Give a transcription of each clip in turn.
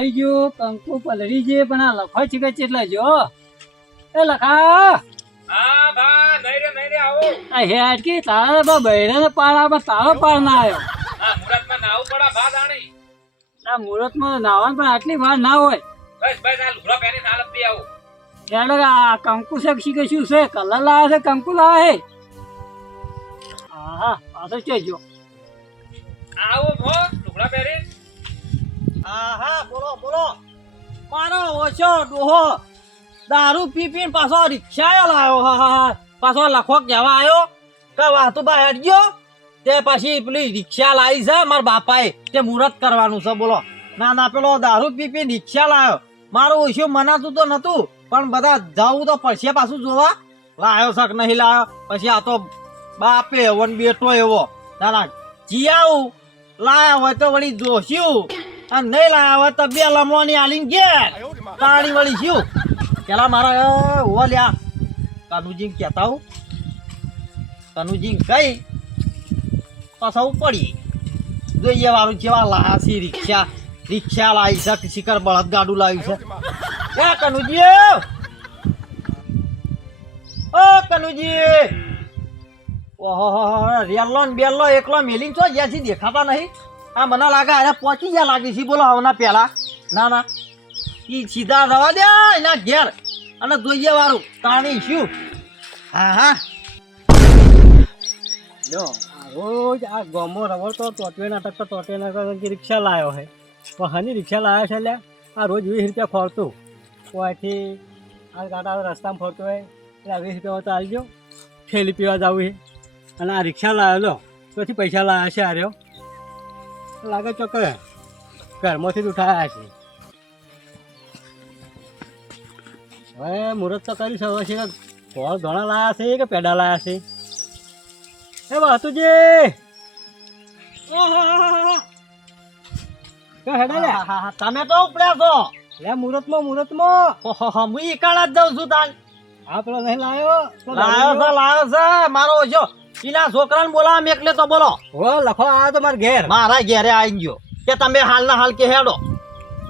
થઈ ગયું, કંકુ પલળી છે, પણ આ લખો છે કે ચેટલા જો એ લખા હા બા નહીં રે આવો આ હેડકી તારા બા બૈરાને પાડામાં તારો પાડ ના આવ્યો. આ મુરતમાં નાવું પડા બા દાણી આ મુહૂર્તમાં નાવાનું પણ આટલી વાર ના હોય. બસ આ લુગડા પહેરીને હાલત દે આવું એટલે આ કંકુ શક્ષી કે શું છે? કલર લાવે છે, કંકુ લાવે છે. હા પાછો ચેજો આવો ભો લુગડા પહેરીને હા બોલો બોલો. મારો ઓછો ડોહો દારૂ પી પીને પાછો રિક્ષા લાવ્યો. હા પાછો લખો કહેવા આવ્યો કે વાતો બા હેડ ગયો તે પછી પેલી રિક્ષા લાવી છે મારા બાપાએ તે મુહૂર્ત કરવાનું છે. બોલો ના પેલો દારૂ પી પીને રિક્ષા લાવ્યો. મારું ઓછું મનાતું તો નતું પણ બધા જવું તો પડશે પાછું જોવા લાવ્યો શક નહીં લાવ્યો. પછી આ તો બાપે વન બેઠો એવો ના જીયાવું લાયા હોય તો વળી જોશ્યું અને નહીં લાયા હોય તો બે લમણોની આલીને ઘેર તાળી વળી શું પેલા મારા ઓ લ્યા કનુજી કહેતા હું કનુજી કઈ પાછા પડી જોઈએ વાળું કેવા લાયા છે. રિક્ષા લાવી છે, શિખર બળદ ગાડું લાવ્યું છે. એ કનુજી ઓ કનુજી ઓહો રેલો ને બેલો એકલો મેલીને છો જ્યાંથી દેખાતા નહીં. આ મને લાગે અરે પહોંચી ગયા લાગી છે. બોલો આવના પેલા ના ઈ સીધા રવા દે એના ઘેર અને જોઈએ વાળું તાણી શું. હા જો રોજ આ ગમો રવડ તો ટોટવે નાટક તો ટોટવે નાટક રિક્ષા લાવ્યો છે. પણ હની રિક્ષા લાવ્યો છે એટલે આ રોજ 20 રૂપિયા ખોરતું કોઈથી આ ગાડા રસ્તામાં ફરતો હોય એટલે 20 રૂપિયા તો આવજો થેલી પીવા જવું છે. અને આ રિક્ષા લાવ્યો લો તોથી પૈસા લાવ્યા છે. આર્યો લાગે ચોક્કસ ઘરમાંથી જ ઉઠાવ્યા છે. હવે મુહૂર્ત તો કરી શકો છે. ફળ ઘણા લાયા છે કે પેડા લાયા છે? એ વાતુજી તમે તો ઉપડ્યા છો લે મુહૂર્તમાં હું ઈકાળા જ જાઉં છું તાન. આ પેલો નહીં લાયો લાયો છે મારો ઓછો એના છોકરાને બોલાવા મેકલે તો બોલો હો લખો આ તો મારા ઘેર મારા ઘેરે આવી ગયો કે તમે હાલના હાલ કે હેડો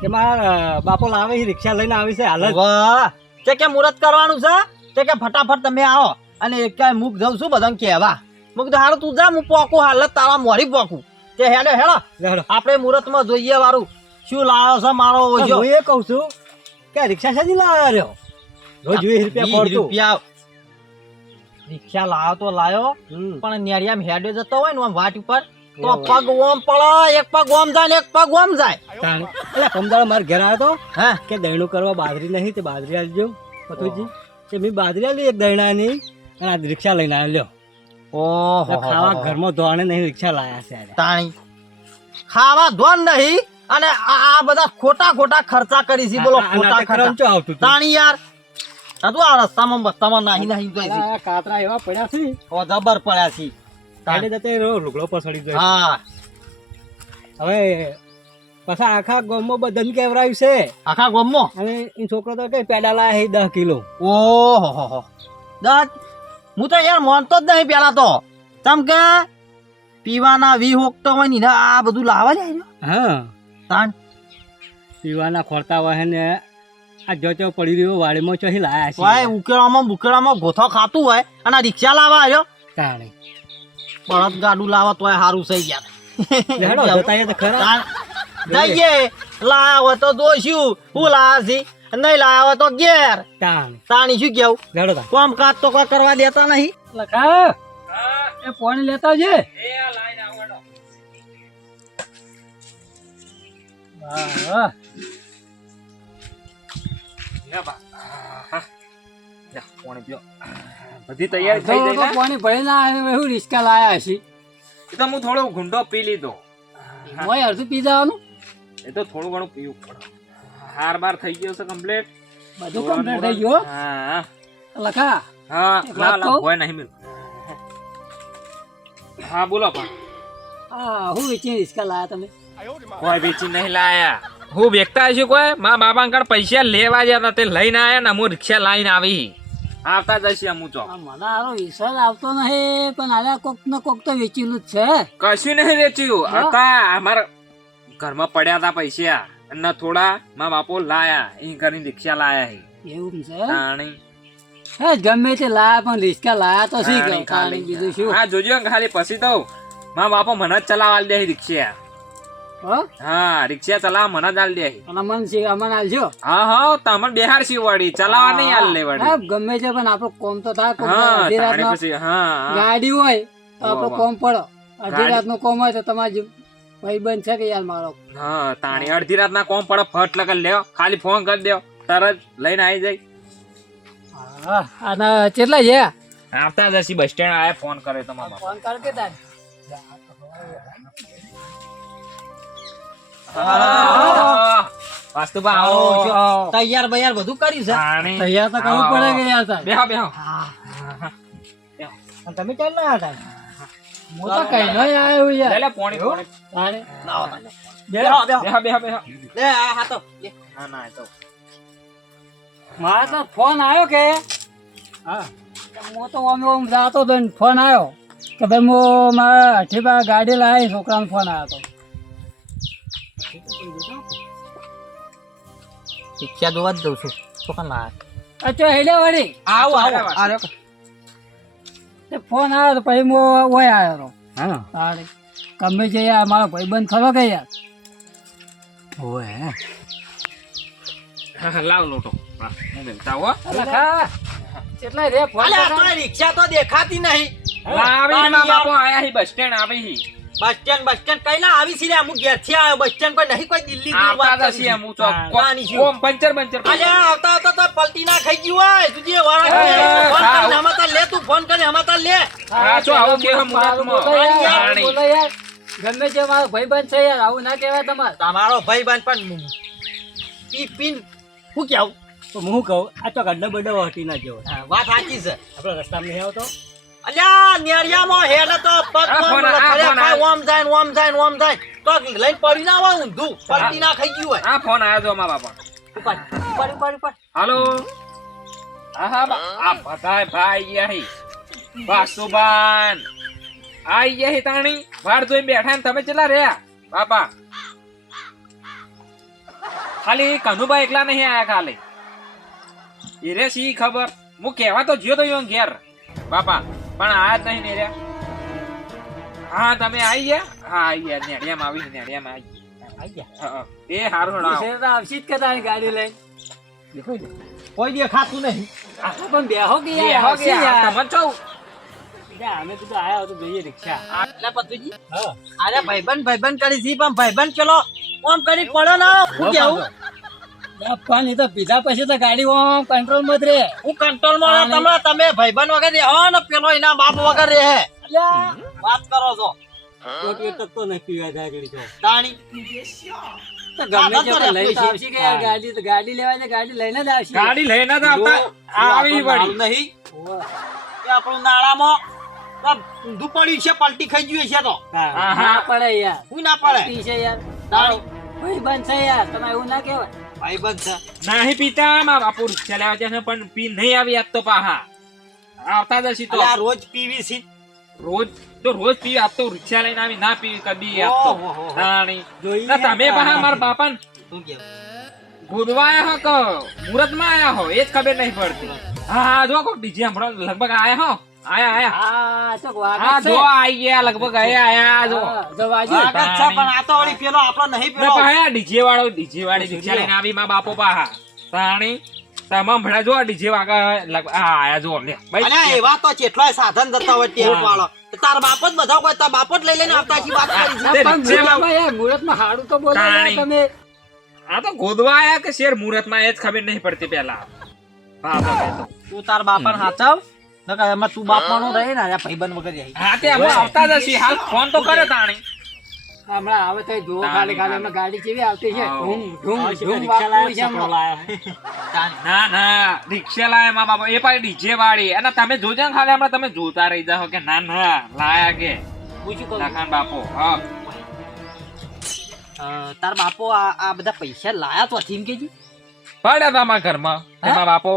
કે મારા બાપો લાવે છે રિક્ષા લઈને આવી છે હાલ જ. વાહ તે કે મુહૂર્ત કરવાનું છે તે કે ફટાફટ તમે આવો અને એક મુક જઉં છું બધાને કહેવા. મુક તો હારું તું જા હું પોકું હાલ જ તારા મોરી પોકું તે હેડો આપણે મુહૂર્તમાં જોઈએ વાળું શું લાવ્યો છે મારો ઓછો. હું એ કહું છું કે રિક્ષા સાજી લાવ્યો રોજ 20 રૂપિયા રૂપિયા રિક્ષા લાવ્યો તો લાવ્યો પણ નેરિયામ હેડે જતો હોય ને આમ વાટ ઉપર તો પગ ઓમ પડે એક પગ ઓમ જાય ને એક પગ ઓમ જાય. એટલે કમદાર મારા ઘેર આવ્યો તો હા કે દહીણું કરવા બાજરી નહીં તે બાજરી આલજો પતુજી કે મેં બાજરી આલી એક દહીણાની અને આ રિક્ષા લઈને આવ્યો. ઓહો ખાવા ઘરમાં ધોવાને નહીં રિક્ષા લાયા છે તાણી ખાવા ધોન નહીં અને આ બધા ખોટા ખર્ચા કરી છે. બોલો ખોટા ખર્ચા આવતું તાણી યાર તું આ રસ્તામાં બસ્તામાં નાહી જાય છે. કાતરા એવા પડ્યા છે ઓ જબર પડ્યા છે. કાઢે જતે લુગડો પર સડી જાય. હા હવે પાછા આખા ગામમાં બધાને કેવરાયું છે આખા ગામમાં અને એ છોકરો તો કઈ પેડા લાયા છે 10 કિલો. ઓહો દસ હું તો યાર માનતો જ નહીં પેલા તો તમ કે પીવાના વી હોકતો હોય ને આ બધું લાવવા લે હા તાણ પીવાના ખોરતા હોય ને આ જોચો પડી રહ્યો વાડીમાં ચોહી લાયા છે. ભાઈ ઉકેળામાં ગોથો ખાતું હોય અને આ રિક્ષા લાવવા આવ્યો તાણે બળદ ગાડું લાવવા તોય સારું થઈ લેડો ગયા. જતા તો ખરા જઈએ લાયા હોય તો દોસ્યું હું લાયા છી નહીં લાયા હોય તો ઘેર તાણે તાણી શું કેવું લેડો તા કામ કાજ તો કોઈ કરવા દેતા નહીં. લખા હા એ પાણી લેતા છે. એ આ લાઈન આવડો વાહ લે બા લે પાણી પીઓ બધી તૈયારી થઈ ગઈ ને પાણી ભરી ના આવે એવું રિક્ષા લાયા છે. એ તો હું થોડો ગુંડો પી લીધો મોય અડધું પી જવાનું એ તો થોડું ઘણું પીવું પડે. હાર બાર થઈ ગયો છે કમ્પ્લીટ બધું કમ્પ્લીટ થઈ ગયું. હા લખા હા એક ના વાત ના કહું? હોય નહીં મિલ હા બોલો પણ હા હું વેચી રિક્ષા લાયા તમે? કોઈ વેચી નહીં લાયા હું વેચતા હશું કોઈ મા બાપા કણ પૈસા લેવા ગયા હતા તે લઈને આયા ને હું રિક્ષા લાઈને આવી આવતા જશે અમુ ચો મને આરો વિશ્વાસ આવતો નહીં પણ આલે કોક ને કોક તો વેચેલું જ છે. કશું નહીં વેચ્યું હતા અમારા ઘરમાં પડ્યા હતા પૈસા અને થોડા મારા બાપો લાયા એ કરીને રિક્ષા લાયા હે એવું છે તાણી હે ગમે તે લાયા પણ રિક્ષા લાયા તો શી તાણી કહું તાણી બીજું શું હા જોજો ને ખાલી પછી તો મારા બાપો મને જ ચલાવવા દે રિક્ષા હો હા રિક્ષા ચલાવવા મને જ આલ દે અને મન છે અમન આલજો હા હા તમને બેહાર સી વળી ચલાવવા નહીં આલ લે વળી હા ગમે તે પણ આપણો કોમ તો થાય કોમ તો હા અડધી તાણી રાતનો પછી હા ગાડી હોય તો આપણો વાહ. કોમ પડો અડધી ગાડી- રાતનો કોમ હોય તો તમારે ભાઈબંધ છે કે યાર મારો હા તાણી અડધી રાતના કોમ પડે ફટ લગન લ્યો ખાલી ફોન કરી દો તરત લઈને આવી જાય હા અને કેટલા છે આવતા જશી બસ સ્ટેન્ડ આયા ફોન કરે તમારા બાપા ફોન કર કે તાર વાસ્તુભા આવો તૈયાર બૈયાર બધું કર્યું છે તાણી તૈયાર તો કરવું પડે કે યાર તાર બેહો બેહો અને તમે કેમ ના હતા હું તો કઈ નહીં આવ્યો લે યાર લે પોણી પોણી તારે બેહો બેહો બેહો બેહો બેહો લે આ હા તો લે. ના ના એ તો મારે તો ફોન આવ્યો કે હા હું તો ઓમ જાતો તો ને ફોન આવ્યો કે ભાઈ હું મારા અઠીબા ગાડી લાવી છોકરાનો ફોન આવ્યો હતો રિક્ષા જોવા જ જઉં છું તો કાં લાયા અચ્છા હેલે વળી આવો આવો આવો. આ રહ્યો. તે ફોન આવ્યો તો પછી હું ઓય આવ્યો હતો હા તારે ગમે છે યાર મારો ભાઈબંધ ખરો કે યાર ઓય હા, લાવ લોટો હા, હું મેલતા હો અલા ખા કેટલા રે ફોન અલ્યા આ કરતા? તો રિક્ષા તો દેખાતી નહીં લાવી મારા બાપો આયા હી બસ સ્ટેન્ડ આવી હી બસ સ્ટેન્ડ કઈ ના આવી છે હું ઘેરથી આવ્યો બસ સ્ટેન્ડ કોઈ નહીં કોઈ દિલ્હી ની વાત આવતા કરી જશી છે. એમ હું ચોક નાની શું? કોમ પંચર બંચર અલ્યા આવતા આવતા તો પલટી ના ખાઈ ગયું હોય તું જે વાળા એ, ફોન ખાવ. કરીને આમાં તાર લે તું ફોન કરીને આમાં તાર લે હા, જો આવું કે હમ મારું મુહૂર્તમાં. બોલો યાર, જાણી. બોલો યાર. ગમે છે મારો ભાઈબંધ છે યાર આવું ના કહેવાય તમારે તમારો ભાઈ બંધ પણ પી પીન શું કેવું તો હું કહું આ તો ગड्ढा બડ્ડો હટી ના જેવો વાત સાચી છે આપણે રસ્તામાં નહીં આવતો અલ્યા નેરિયામાં હેડે તો પગ આ ફોન, આ ખરે ફોન, ખાય ઓમ જાય ને ઓમ જાય ને ઓમ જાય તો લઈને પડી ના હોય ઊંધું પલટી ના ખાઈ ગયું હોય આ ફોન આયો જો મારા બાપા ઉપાડ ઉપાડ હાલો હા હા આ બધાય ભાઈ ગયા હી વાસુબાન આઈ ગયા હી તાણી વાડ જોઈને બેઠા ને તમે કેટલા રહ્યા બાપા ખાલી કનુભાઈ એકલા નહીં આયા ખાલી ઈરે સી ખબર હું કહેવા તો જ્યો તો યો ઘેર બાપા પણ આયા જ નહીં ને રે હા તમે આઈ ગયા હા આઈ ગયા નેડિયામાં આવી નેડિયામાં આઈ ગયા હા, હા. એ હારું હળાવ. શેર તો આવશે જ કે તારી ગાડી લઈને કોઈ દેખાતું નહીં આ પણ બેહો કે એ યાર હો આવશે ગયા યાર. તમે ચો અમે કીધું આયા તો જોઈએ રિક્ષા એટલે પતુજી હા અરે ભાઈબંધ કરી છી પણ ભાઈબંધ ચલો ઓમ કરી પડો ના હું કેવું પણ એ તો પીધા પછી તો ગાડી ઓમ કંટ્રોલ માં જ રહે હું કંટ્રોલ માં તમે ભાઈબંધ વગર રહો ને પેલો એના બાપ વગર રહે અલ્યા, વાત કરો છો તો તક તો નહીં પીવા જાય ઘડી તો તાણી તો ગમે સાધન તે તો તો લઈ રહેતું આવશે કે યાર ગાડી તો ગાડી લેવા છે ગાડી લઈને જ આવશે ગાડી લઈને જ આવતા આવી વળી નહીં કે આપણું નાળામાં તો ઊંધું પડ્યું છે પલટી ખાઈ ગયું છે તો હા હા ના હા પડે યાર હું ના પડે પી છે યાર તાણી ભાઈબંધ છે યાર તમે એવું ના કહેવાય ભાઈબંધ છે નહીં પીતા માં બાપુ રિક્ષા લેવા છે પણ પી નહીં આવી આજ તો પાહા આવતા જશી તો અલ્યા રોજ પીવી છે રોજ પી આજ તો રિક્ષા લઈને આવી ના પી કદી આજ તો ઓહો. તાણી. જોઈએ ના તમે પાહા મારા બાપા શું કેવું ગોદવા આયા હો કે મુહૂર્ત માં આયા હો એ જ ખબર નહીં પડતી હા હા જો કોક ડીજે હમણાં લગભગ આયા હો આયા હા ચોક વાગે હા છે જો આઈ ગયા લગભગ આયા જો હા, જો વાગે આગળ છે પણ આ તો વળી પેલો આપણો નહીં ને પેલો પાહા ડીજે વાળી રિક્ષા લઈને આવી મારા બાપો પાહા તાણી તમે હમણાં જો ડીજે વાગા આ આયા જો લે અલ્યા એવા તો કેટલાય સાધન જતા હોય ટેપ વાળો તાર બાપ જ બધા કોઈ તાર બાપ જ લઈ લઈને આવતા છે વાત કરી છે પણ મુહૂર્તમાં યાર મુહૂર્તમાં હારું તો બોલો યાર તાણી. તમે આ તો ગોદવા આયા કે શેર મુહૂર્ત માં એ જ ખબર નહીં પડતી પેલા હા તો તું તાર બાપાને હાચવ નકર એમાં તું બાપાનો રહે ને આ ભાઈબંધ વગર રહી હા તે હવે આવતા જ હશી હાલ ફોન તો કરે તાણી હમણાં આવે તો જુઓ ખાલી ખાલી હમણાં ગાડી કેવી આવતી છે હા. ધૂમ ધૂમ આવશે ધૂમ રિક્ષા વાગતું છે લાયા હમણાં. છોકરો લાયા ના ના રિક્ષા લાયા મા બાપા એ પાછી ડીજે વાળી અને તમે જોજો ને ખાલી હમણાં તમે જોતા રહી જાઓ કે ના ના લાયા કે હું શું કહું લખાણ બાપો હા તાર બાપો આ બધા પૈસા લાયા તો થીમ કેજી પડ્યા તા મારા ઘરમાં એમાં બાપો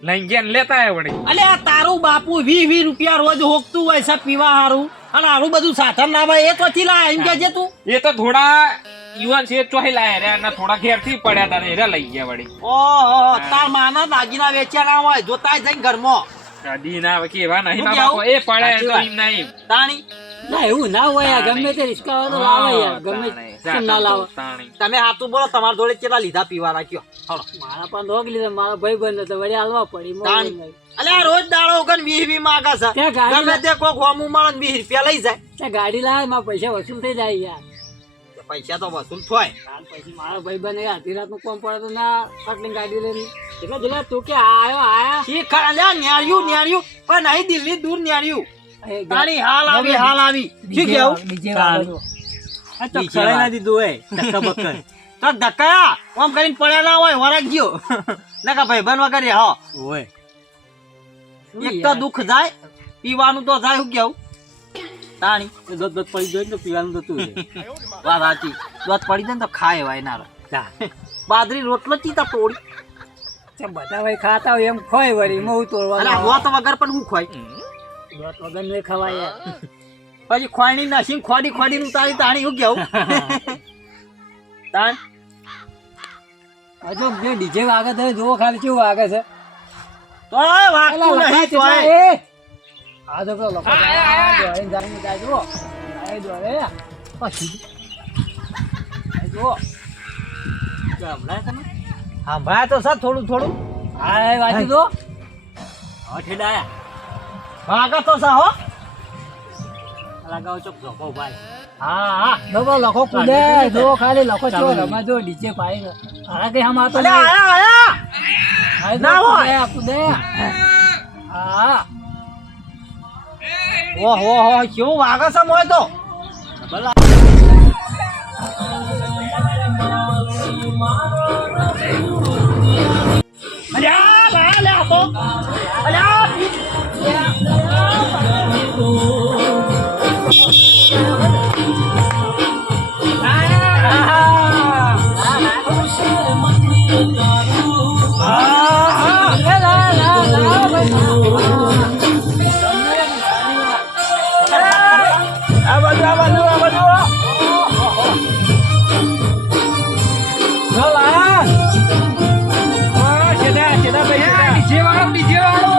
લઈ ગયા ને લેતા આવ્યા વળી અલે આ તારું બાપુ 20 રૂપિયા રોજ હોકતું હોય છે પીવા હારું અને આનું બધું સાધન ના ભાઈ એ તો થી લાયા એમ કે તું એ તો થોડા યુવાન છે ચોહી લાયા રે અને થોડા ઘેર થી પડ્યા તા ને એરા લઈ ગયા વળી. ઓહો તાર માના દાગીના વેચ્યા ના હોય જોતાય જઈને ઘરમાં ગાડી ના હવે કેવા નહીં શું બાપા કેવું? એ પડે સાચી તો વાત. એમ નહીં. તાણી ના એવું ના હોય યાર, ગમે તે રિસ્કા હોય તો લાવે યાર, ગમે કેમ ના લાવે. તાણી. તમે હાથું બોલો તમારા જોડે કેટલા લીધા પીવાના કયો હાલો મારા પણ રોગ લીધા, મારા ભાઈ બંધ હતો વળી હાલવા પડી તાણી. મોં અલે આ રોજ દાડો ઉગન 20 માગા છે ત્યાં ગાડી ગમે તે કોક હોમું મળે ને 20 રૂપિયા લઈ જાય ત્યાં ગાડી લાવે મારા પૈસા વસૂલ થઈ જાય યાર. પૈસા તો વસૂલ થાય તાર પછી મારા ભાઈ બંધ અડધી રાતનું કોમ પડે તો ના આટલી ગાડી લઈને એટલે જોલા તું કે આયા શી ખરા લ્યા ન્યાર્યું પણ નહીં દિલ્હી દૂર ન્યાર્યું તાણી હાલ આવી શું કેવું ડીજે આ તો ખરાઈ ના દીધું હે ધક્કા બક્કા. તો ધક્કા આમ કરીને પડ્યા ના હોય વરખ ગયો નકા ભાઈ બન વગર હો ઓય એક તો દુઃખ જાય પીવાનું તો જાય શું કેવું તાણી દોત દોત પડી જોઈ ને તો પીવાનું તો તું વાત સાચી દોત પડી જાય ને તો ખાય વાય ના જા બાદરી રોટલો ચીતા તોડી બધા ભાઈ ખાતા હોય એમ ખોય વળી મોં અને તોડવાનું હોત વગર પણ હું ખવાય વગર નહીં ખવાય યાર. પછી ખોણી નાસી ખોડી નું તારી તાણી શું કેવું તાણ હજુ જે ડીજે વાગે છે જોવો ખાલી કેવું વાગે છે. તોય વાગતું એલા લખા નહીં ચેટલા, તોય. એ! આ તો પેલો લખો દોડીને જાઈને જાય જુઓ. આ દોડે. પછી આ જુઓ. સંભળાય તમે? સંભળાય તો સર થોડું આ વાંચી દો. ઠેડાયા વાગે તો સર હો લગાવ ચોક ધોકો ભાઈ. હા લોકો લખો કુદે જો ખાલી લખો ચો રમા જો ડીજે પાઈ હારા કઈ હમ આતો અલે નહીં. આયા આ જો ના હોય. કુદે. હા ઓહો કેવું વાગે છે મોય તો અલ્યા લા લે આ તો અલ્યા આ બાજુ ડીજે વાળો.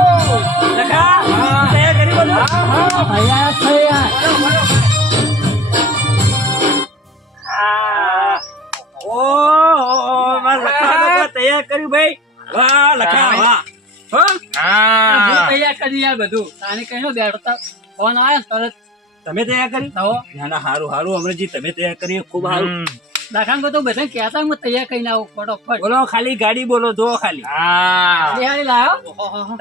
ભૈયા છે યાર. તૈયાર કર્યું ભાઈ. વાહ લખા વાહ. હું હા. તૈયાર કરી યાર બધું. તાને કહીનો બેઠતા ફોન આવ્યો તરત તમે તૈયાર કરી? તો ના ના હારું હારું અમરજી તમે તૈયાર કરી ખૂબ હારું. દાખાન તો બધા કહેતા હું તૈયાર કરીને આવું ફટોફટ. બોલો ખાલી ગાડી બોલો જો ખાલી. હા. બિહારી લાયો.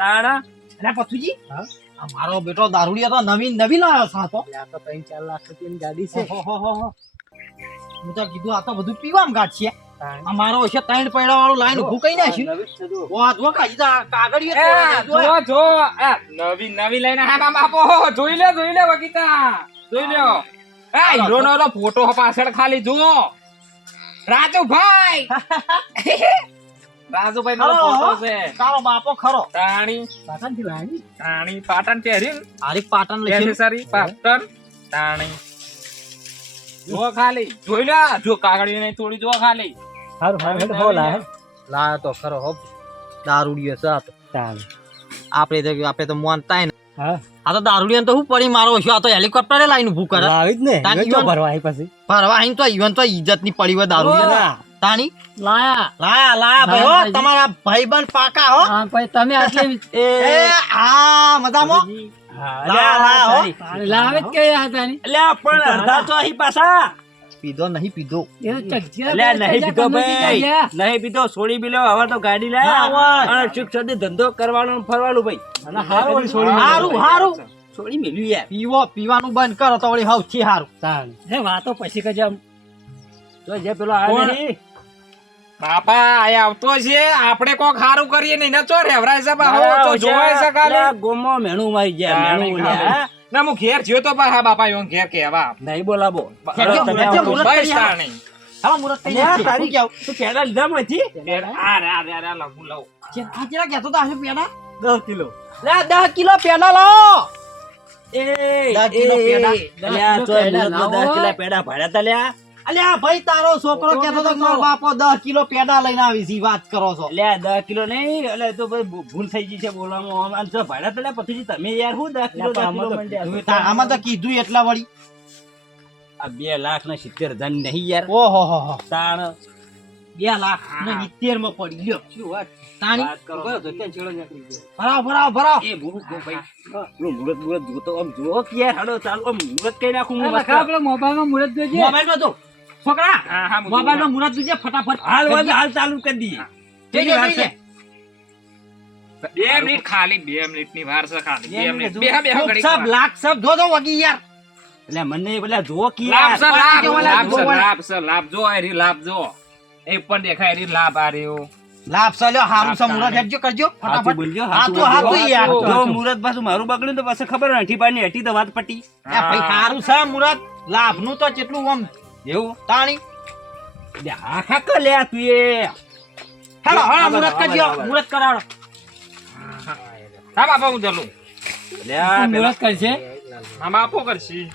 તાણા અરે પથુજી આ મારો બેટો દારૂડિયા તો નવી લાવ્યો છે આ તો આ તો 3-4 લાખ રૂપિયાની ગાડી છે. હું તો કીધું આ તો બધું પીવામાં ગાંઠ છે આ મારો છે 3 પૈડા વાળું લાઈન ઊભું કઈ નાખ્યું વો કાજી કાગળિયો જો આ નવી લઈને હા બાપો જોઈ લે વગીતા જોઈ લ્યો. આ હીરોનો ઓલો ફોટો પાછળ ખાલી જુઓ. રાજુભાઈ રાજુભાઈ નો ફોટો છે. તારો બાપો ખરો તાણી દાખાનથી લાવી. તાણી પાટણ પહેરી હારી પાટણ લખેલું સારી પાટણ તાણી જો ખાલી જોઈ લે જો કાગળી નહીં થોડી જો ખાલી હારું હારું બોલા હે. લાયો તો ખરો હો દારૂડિયો છે આ તો તાણ આપણે તો માનતા ને હા આ તો દારૂડિયો તો હું પડી મારો છું આ તો હેલિકોપ્ટરે લાઈન ઊભું કરે આવી જ ને તાણ ઈવન તો ભરવા આવી પછી. ભરવા અહીં તો ઈવન તો ઇજ્જત ની પડી હોય દારૂડિયો તાણી લાયા. લાયા ભાઈ હો તમારા ભાઈબંધ પાકા હો હા પછી તમે આટલી એ હા મજામાં લાયા હો લાવે જ કઈ હતા ની. અલ્યા પણ અડધા તો અહીં પાછા. પીધો નહીં પીધો એ ચકચિયા અલ્યા નહીં પીધો ગમે તે ભાઈ. ગયા. નહીં પીધો છોડી બી લો હવે તો ગાડી ના લાયા હોય. અને સુખ શાંતિ ધંધો કરવાનો ને ફરવાનું ભાઈ. અને હારું વળી છોડી હારું મેલ્યું. હારું છોડી મેલ્યું યાર. પીવાનું બંધ કરો તો વળી સૌથી હારું તાણ હે વાતો પછી કજે આમ તો જે પેલો આવે કોણ? નહીં. બાપા આ આવતો છે આપણે કોક સારું કરીએ નહીં નચો રેવરાય છે બા અલ્યા, હો જોવાય છે ખાલી અલ્યા, ગોમમાં મેણું મારી ગયા મેણું લ્યા. ના હું ઘેર જ્યો તો બા હા બાપા યો ઘેર કેવા નહીં બોલાવો. ખેંચો, તમે ખેંચો, આવો. મુરત બસ કરી આવો. તાણી. હાલો મુરત થઈ અલ્યા, જશે. તારી શું તું પેડા લીધા માંથી આ રે લઉં લઉં. કેટલા કહેતો તો હશે પેડા 10 કિલો. લે 10 કિલો પેડા લાવો એ 10 કિલો પેડા. અલ્યા, કિલો તોય પેડા મુરતમાં ના 10 કિલો હોય. પેડા ભાડ્યા તા લ્યા. અલ્યા ભાઈ તારો છોકરો કહેતો તો કે મારો બાપો 10 કિલો પેડા લઈને આવી છે વાત કરો છો એટલે 10 કિલો નહીં એટલે તો ભાઈ ભૂલ થઈ ગઈ છે બોલવામાં આમ તો ભાડા પેલા પછી તમે યાર હું 10 કિલો આમાં તો કીધું એટલા વળી આ 2,70,000 નહીં યાર ઓહો હો હો તાણ 2,70,000 માં પડી લ્યો શું વાત તાણી વાત કરો તો ક્યાં છેડો નીકળી ગયો ભરાવ ભરાવ ભરાવ એ મુરત ગો ભાઈ પેલું મુરત જોતો આમ જો કે યાર હાલો ચાલ આમ મુરત કઈ નાખું હું લખા પેલા મોબાઈલમાં મુરત જોજે મોબાઈલ માં તો છોકરા હા હા મોબાઈલ માં મુરત જોજે ફટાફટ હાલ હાલ ચાલુ કરી દઈએ જઈ લે, જઈ લે. 2 મિનિટ ખાલી 2 મિનિટની વાર છે ખાલી 2 મિનિટ બે બે ખૂબ ઘડી સબ લાખ સબ જો જો વગી યાર એટલે મને પેલા જો કે લાભ છે લાભ, લાભ લાભ, લાભ છે લાભ જો આ રી લાભ જો એ પણ દેખાય રી લાભ આ રહ્યો લાભ સલ્યો હારું સમ મુરત હેડજો કરજો હાચું ફટાફટ બોલજો હાચું હાચું યાર જો મુરત પાછું મારું બગડ્યું તો પાછું ખબર નથી પાની હેઠી તો વાત પટી એ ભાઈ હારું છે મુરત લાભ નું તો કેટલું આમ એવું તાણી લે હા ખા કર લે તું એ હેલો હા મુરત કરજો મુરત કરાવડો હા બાપા હું ચાલું લે આ પેલા મુરત કરશે હા બાપો કરશી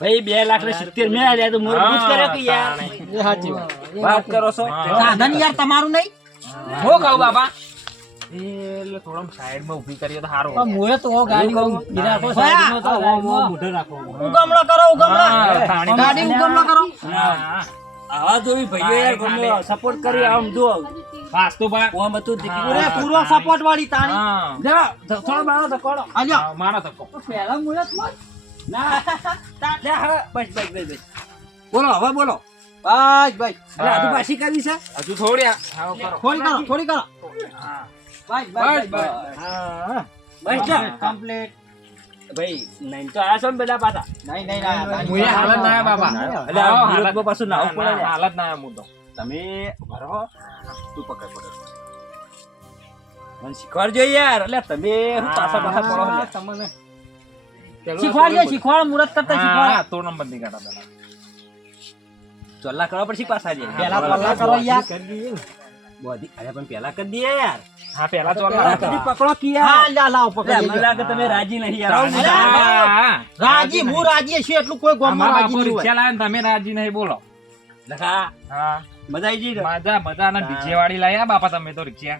ભાઈ 2,70,000 મેં આલ્યા તો મુરત પૂછ કર્યો કે યાર એ સાચી વાત કરો છો સાધન યાર તમારું નહીં હું કહું બાપા એટલે થોડો સાઈડ માં ઊભી કરીએ તો સારું પણ મુરત ઓ ગાડી ગિરાકો સાઈડમાં તો સાઈડમાં. મોઢે રાખો ઉગમણો કરો ઉગમણો હા, તાણી. ગાડી ઉગમણો કરો આવા જોવી ભાઈઓ યાર ગમે સપોર્ટ કરી આમ જો વાસ્તુ બા ઓમ હતું તે પૂરે પૂરો સપોર્ટ વાળી તાણી હા જા થોડો બાળો તો કોડો આલ્યો મારો તકો પહેલા મુરતમાં ના લે હવે બસ બસ બસ બસ બોલો હવે બોલો બસ ભાઈ અરે આજુ પાછી કરી છે હજુ થોડી આવો કરો થોડી કરો બસ બસ બસ હા બસ જા કમ્પ્લીટ ભાઈ નહીં તો આયા છો ને બધા પાછા નહીં નહીં મુએ હાલત ના આયા બાપા એટલે આ મુરતમાં પાછું નાવું પડે ને. હાલત ના આયા હું તો તમે ભરો તું પકડ પકડ મને શીખવાડજો યાર એટલે તમે હું પાછા પાછા પડો લે. તમને શીખવાડજો શીખવાડ મુરત કરતા શીખવાડ હા તો નંબર ની કાઢા પેલા ચોલ્લા કરવા પડશે પાછા જે પેલા પલ્લા કરો યાર બોધી અરે પણ પેલા કરી દઈએ યાર હા પેલા ચોલ કદી પકડો કે હા યાર લા લાવ એટલે પકડી મને લાગે તમે રાજી નહીં યાર આવું હા. રાજી હું રાજી છું એટલું કોઈ ગામમાં રાજી નહીં હોય રિક્ષા લાયા ને તમે રાજી નહીં બોલો લખા હા મજા આવી ગઈ મજા ના ડીજે વાળી લાયા બાપા તમે તો રિક્ષા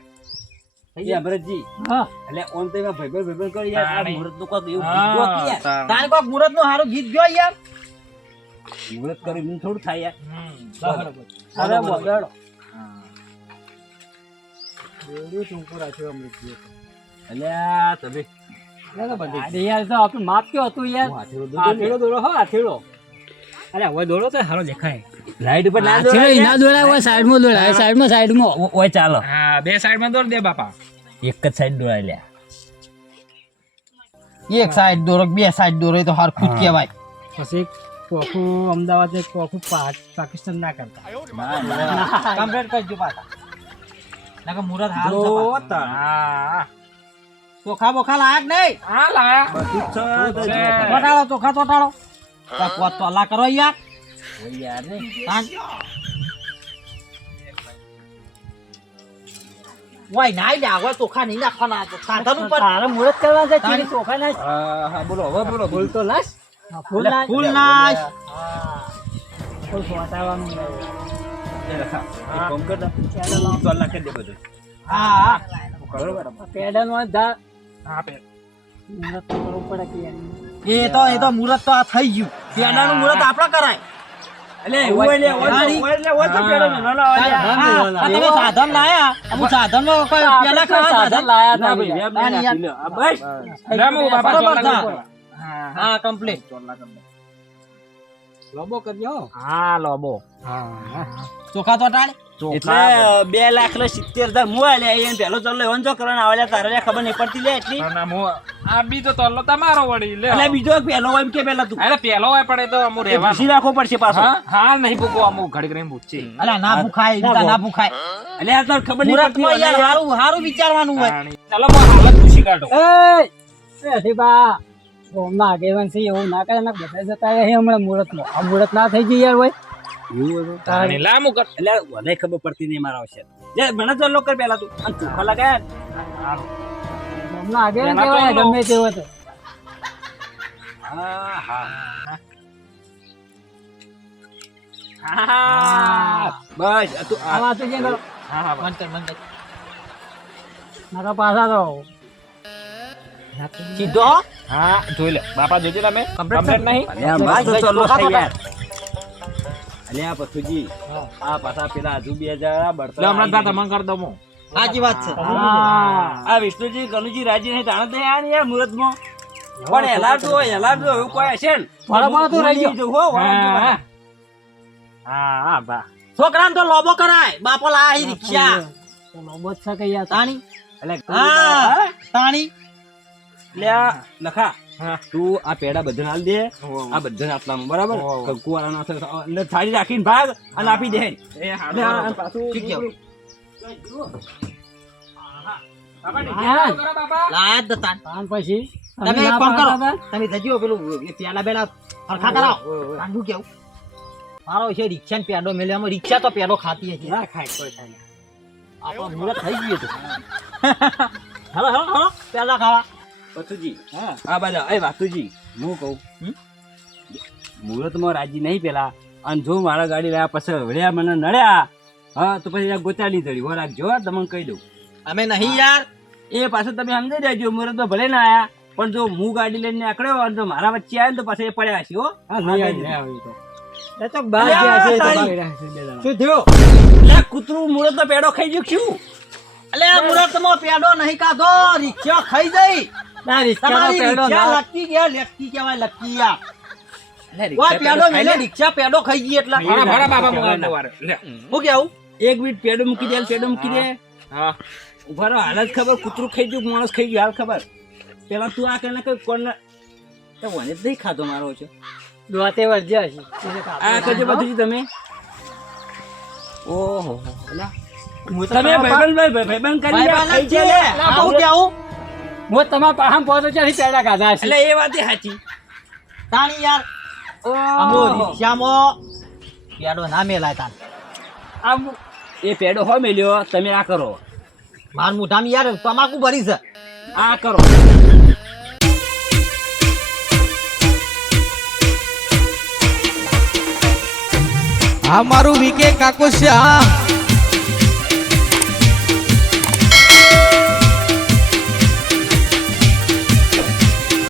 ને અમરતજી હા એટલે ઓન તો એમાં ભાઈ કરી યાર આ તાણી. મુહૂર્ત નું કોક એવું ગીત ગો કે યાર તારે કોક મુરત નું હારું ગીત ગયો યાર મુહૂર્ત કરી મને થોડું થાય યાર અરે બોલો એવડું ટૂંકું રાખ્યું અમૃતજી અલ્યા તમે અરે યાર તો આપણું માપ કયો હતું યાર આથેડો દોડો હો આથેડો અરે હવે દોડો તો સારો દેખાય રાઈડ ઉપર ના આથેડો ના દોડાય હોય સાઈડમાં દોડાય સાઈડમાં ઓય ચાલો હા બે સાઈડ માં દોડ દે બાપા એક જ સાઈડ દોડાય લ્યા એક સાઈડ દોરો બે સાઈડ દોરો એ તો હાર ખુદ કહેવાય પછી કોખું અમદાવાદ કોખું પાકિસ્તાન ના કરતા કમ્પ્લીટ કરજો પાછા નકર મુરત હારું જો છે પાછું. તા હા ચોખા બોખા લાયક નહીં હા લાયા બધું જ છે તો જો. ચોટાડો ચોખા ચોટાડો પોત તોલા કરો યાર ઓય યાર ને વાય નાઈ લે હવે ચોખા નહીં નાખવાના સાધન ઉપર તારે મુહૂર્ત કરવા છે તારી ચીની ચોખા નાખ હા બોલો હવે બોલો ફૂલ તો નાખ ફૂલ નાખ ફૂલ નાશ ફૂલ વાતાવરણ એ લખા એક કામ કર દે ચોલ્લા કરી દે બધું હા બરોબર પેડલમાં જા હા પે મુહૂર્ત તો કરવું પડે કે યાર એ તો મુરત તો આ થઈ ગયું પેડાનું મુરત આપણે કરાય એટલે ઓય લે ઓય તો પેડો નો ના આ તમે સાધન લાયા અમુક સાધન માં કોઈ પેલા ખાવા સાધન લાયા ના હતા ભાઈ ના, ના યાર. લે આ બસ રામુ બાપા બરોબર ચોલા છે. કરી બોલો. હા હા કમ્પ્લીટ લોબો કરજો હા લોબો ચોખા ચોટાડ એટલે 2,70,000 મુઆ લે એને પેલો ચાલો એવન જો કરવાનો આવે તારે લે ખબર નહીં પડતી લે એટલી આ બીજો તલ્લો તમારો વળી લે એટલે બીજો પેલો એમ કે પેલા તું અરે પેલો હોય પડે તો અમુ એ રહેવાનું ભૂસી રાખવો પડશે પાછો હા હા નહીં ભૂકો અમુ ઘડી કરીને ભૂચી અલા ના ભૂખાય બીજા ના ભૂખાય એટલે આ તાર ખબર નહીં મુરત પડતી માં એટલે યાર હારું હારું વિચારવાનું હોય ચાલો હાલત ભૂસી કાઢો એ અધીબા ઓમના આગેવાન છે એવું ના કરે ને બધા જતા રહે હમણાં મુહૂર્તમાં આ મુહૂર્ત ના થઈ ગઈ યાર હોય તાણી લામુ કર એટલે મને ખબર પડતી નહીં મારા વિશે જે મને ચાલો કર પેલા તું અને ચોખા લગાય ઓમના આગેવાન કહેવાય ગમે તેવો તો હા હા હા બસ આ તું આ વાત છે ને હા હા મંતર મંતર નકા પાછા તો સીધો હા જોઈ લે બાપા જોજો તમે Complete કમ્પ્લીટ નહીં અલ્યા બસ, મસ્ત બસ, ચાલો લોખા છે બાપા. યાર અલ્યા પથુજી આ પાછા પેલા હજુ 2000 બળતરા લે હમણાં આવી તમને કરી દઉં હું સાચી વાત છે આ વિષ્ણુજી કનુજી રાજી નહીં તાણે તો યાર મુહૂર્તમાં પણ એલાડો એવું કોઈ હશે ને બરાબર તો રહી ગયો. જો હો હા. હા હા બા છોકરાને તો લોબો કરાય બાપો લાય રિક્ષા તો લોબો જ છે કે યાર તાણી એટલે હા તાણી લ્યા લખા હા. તું આ પેડા બધા હાલ દે આ બધા આટલામાં બરાબર કંકુ વાળાના અંદર થાળી રાખીને ભાગ અને આપી દે એ હા લે, આ પાછું ઠીક છે. બાપા હા. ઢીંગલા કરો બાપા લાય જ તાણ તાન પછી તમે એક ના કામ કરો પાડતા હતા? તમે જજો પેલું એ પેલા બેડા હરખા કરાવો તાંડું કેવું મારો છે રિક્ષા ને પેડો મેલે અમે રિક્ષા તો પેડો ખાતી હશે ના ખાય કોઈ ખાય ના. આપણો મુરત થઈ ગયું તો હેલો હેલો હેલો પેલા ખાવા પથુજી હા બાજુ એ વાતુજી હું કહું મુહૂર્તમાં રાજી નહીં પેલા અને જો મારા ગાડી લાયા પછી વળ્યા મને નડ્યા હા તો પછી ગોચાલી ચડી હો રાખજો હો, તમને કહી દઉં અમે નહીં યાર એ પાછું તમે સમજી દેજો મુહૂર્તમાં ભલે ના આયા પણ જો હું ગાડી લઈને આકડ્યો અને જો મારા વચ્ચે આવ્યા ને તો પછી એ પડ્યા છે હો હા, નહીં આવી, નહીં આવી તો. એ તો બહાર અલ્યા, ગયા છે, એ તો તારી. બહાર રહ્યા છે, બે જણા. શું થયું લે કૂતરું મુહૂર્ત પેડો ખાઈ ગયું શું અલે મુરત માં પેડો નહીં કાઢો રિક્ષા ખાઈ જઈ ના, રિક્ષાનો તમારી પેડો રિક્ષા ના. લટકી ગયા લટકી કહેવાય લટકી યાર ઓય પેડો મેલે રિક્ષા પેડો ખાઈ ગઈ એટલે ભરા ભરા બાપા મુકાય તમારે લે હું કેવું એક મિનિટ પેડો મૂકી દે પેડો મૂકી દે હા ઉભા રહો હાલ જ ખબર કૂતરું ખાઈ ગયું માણસ ખાઈ ગયું હાલ ખબર પેલા તું આ કને કઈ કોણ તો મને જ નહીં ખાધો મારો છે દોતે વર્જ્યા છે. એને કાપી આ કરજો નાખો. બધું તમે ઓહો એલા હું તો તમે તમારા ભાઈબંધ કરી લે, ભાઈ ખાઈ જા લે. હું કેવું હું તમારા પાહા પહોંચો ત્યાંથી પેડા ખાધા છે. એટલે એ વાત સાચી તાણી યાર અમો રિક્ષામાં પેડો ના મેલાય તાન આમ એ પેડો હો મેલ્યો તમે આ કરો માર મુઠામાં યાર તમાકુ ભરી છે આ કરો આ મારું વીકે કાકો છે.